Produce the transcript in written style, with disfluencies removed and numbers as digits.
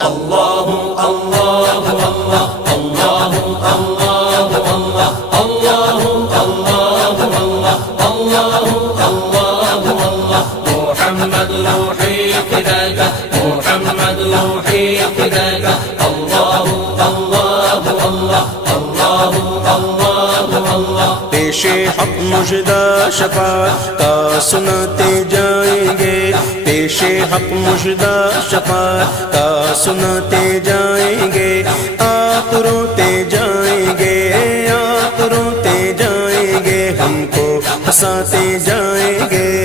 اللہ اللہ اللہ اللہ اللہ اللہ اللہ اللہ اللہ اللہ اللہ محمد روحی فداک محمد روحی فداک اللہ اللہ اللہ اللہ اللہ اللہ پیش حق مژدہ شفاعت کا سناتے جائیں گے پیش حق مژدہ شفاعت کا سناتے جائیں گے آپ روتے جائیں گے آپ روتے جائیں گے ہم کو ہنساتے جائیں گے